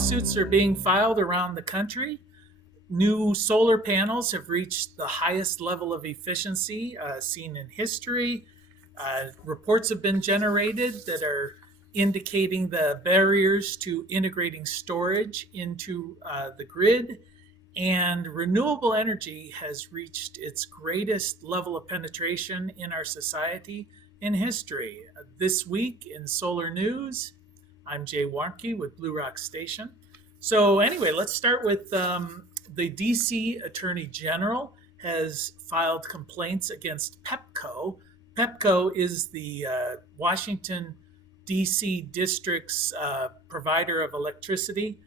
lawsuits are being filed around the country. New solar panels have reached the highest level of efficiency seen in history. Reports have been generated that are indicating the barriers to integrating storage into the grid. And renewable energy has reached its greatest level of penetration in our society in history. This week in Solar News, I'm Jay Warnke with Blue Rock Station. So, anyway, let's start with the DC Attorney General has filed complaints against Pepco. Pepco is the Washington, D.C. district's provider of electricity.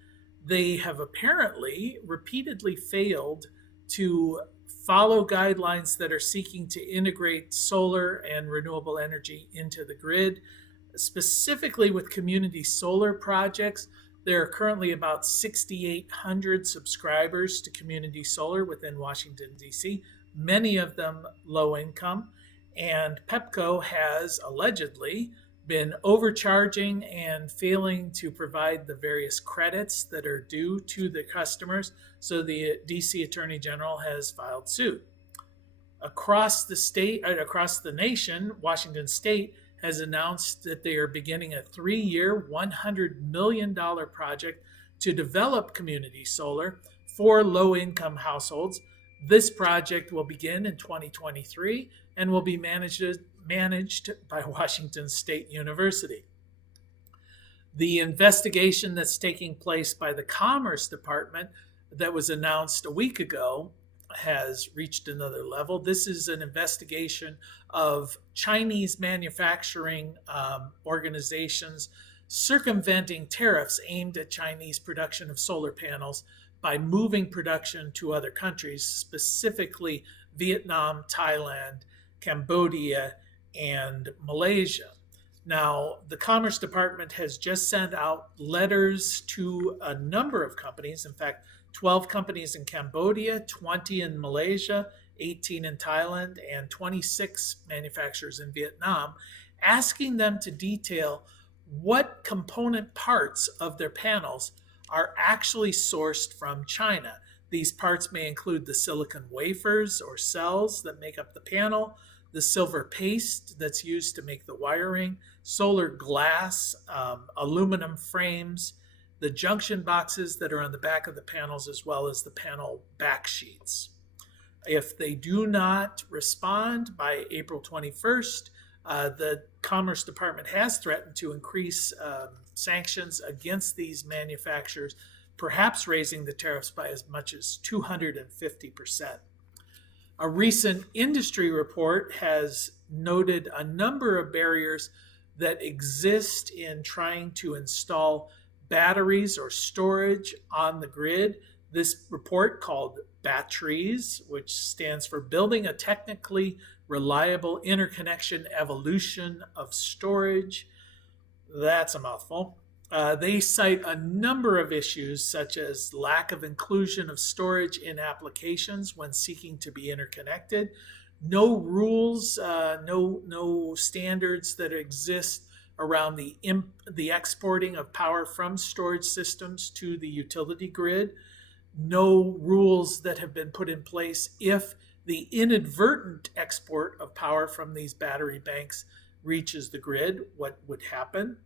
They have apparently repeatedly failed to follow guidelines that are seeking to integrate solar and renewable energy into the grid, specifically with community solar projects. There are currently about 6,800 subscribers to community solar within Washington, D.C., many of them low income. And Pepco has allegedly been overcharging and failing to provide the various credits that are due to the customers. So the DC Attorney General has filed suit. Across the nation, Washington State has announced that they are beginning a 3-year, $100 million project to develop community solar for low-income households. This project will begin in 2023 and will be managed by Washington State University. The investigation that's taking place by the Commerce Department that was announced a week ago has reached another level. This is an investigation of Chinese manufacturing organizations circumventing tariffs aimed at Chinese production of solar panels by moving production to other countries, specifically Vietnam, Thailand, Cambodia, and Malaysia. Now, the Commerce Department has just sent out letters to a number of companies, in fact, 12 companies in Cambodia, 20 in Malaysia, 18 in Thailand, and 26 manufacturers in Vietnam, asking them to detail what component parts of their panels are actually sourced from China. These parts may include the silicon wafers or cells that make up the panel, the silver paste that's used to make the wiring, solar glass, aluminum frames, the junction boxes that are on the back of the panels, as well as the panel back sheets. If they do not respond by April 21st, the Commerce Department has threatened to increase sanctions against these manufacturers, perhaps raising the tariffs by as much as 250%. A recent industry report has noted a number of barriers that exist in trying to install batteries or storage on the grid. This report, called BATTREES, which stands for Building a Technically Reliable Interconnection Evolution of Storage. That's a mouthful. They cite a number of issues, such as lack of inclusion of storage in applications when seeking to be interconnected, no rules, no standards that exist around the exporting of power from storage systems to the utility grid, no rules that have been put in place if the inadvertent export of power from these battery banks reaches the grid, what would happen.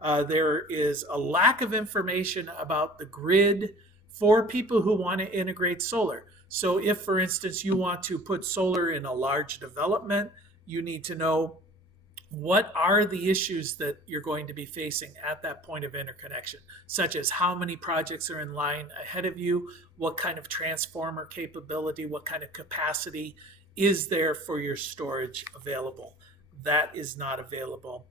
There is a lack of information about the grid for people who want to integrate solar. So if, for instance, you want to put solar in a large development, you need to know what are the issues that you're going to be facing at that point of interconnection, such as how many projects are in line ahead of you, what kind of transformer capability, what kind of capacity is there for your storage available. That is not available.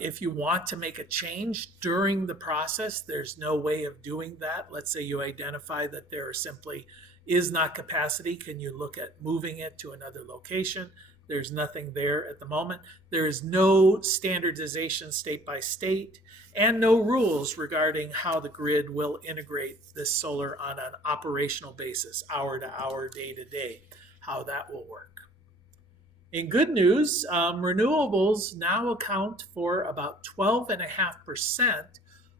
If you want to make a change during the process, there's no way of doing that. Let's say you identify that there simply is not capacity. Can you look at moving it to another location? There's nothing there at the moment. There is no standardization state by state and no rules regarding how the grid will integrate this solar on an operational basis, hour to hour, day to day, how that will work. In good news, renewables now account for about 12.5%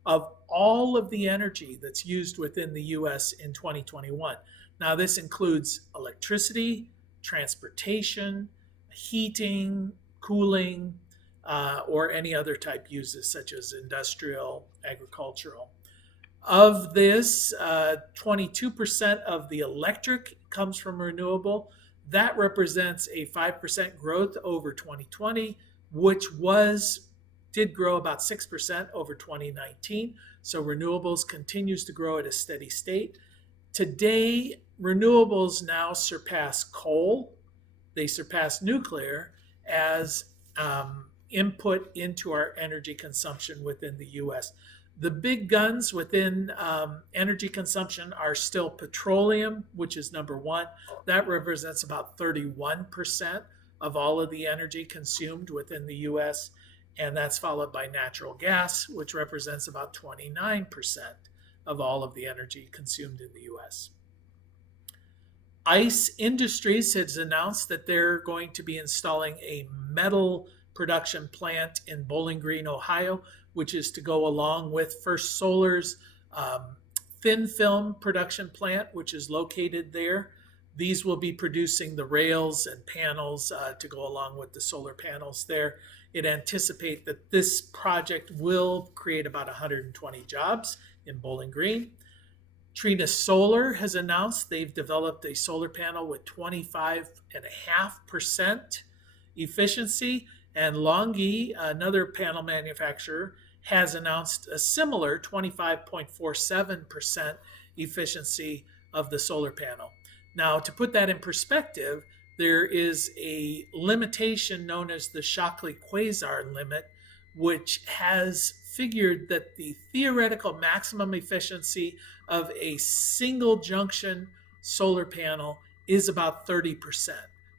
of all of the energy that's used within the US in 2021. Now, this includes electricity, transportation, heating, cooling, or any other type uses such as industrial, agricultural. Of this, 22% of the electric comes from renewable. That represents a 5% growth over 2020, which did grow about 6% over 2019. So renewables continues to grow at a steady state. Today, renewables now surpass coal. They surpass nuclear as input into our energy consumption within the US. The big guns within energy consumption are still petroleum, which is number one. That represents about 31% of all of the energy consumed within the US. And that's followed by natural gas, which represents about 29% of all of the energy consumed in the US. ICE Industries has announced that they're going to be installing a metal production plant in Bowling Green, Ohio, which is to go along with First Solar's thin film production plant, which is located there. These will be producing the rails and panels to go along with the solar panels there. It anticipates that this project will create about 120 jobs in Bowling Green. Trina Solar has announced they've developed a solar panel with 25.5% efficiency, and LONGi, another panel manufacturer, has announced a similar 25.47% efficiency of the solar panel. Now, to put that in perspective, there is a limitation known as the Shockley quasar limit, which has figured that the theoretical maximum efficiency of a single junction solar panel is about 30%.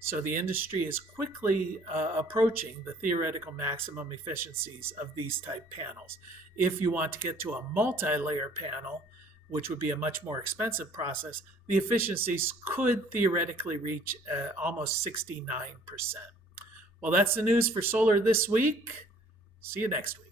So the industry is quickly approaching the theoretical maximum efficiencies of these type panels. If you want to get to a multi-layer panel, which would be a much more expensive process, the efficiencies could theoretically reach almost 69%. Well, that's the news for solar this week. See you next week.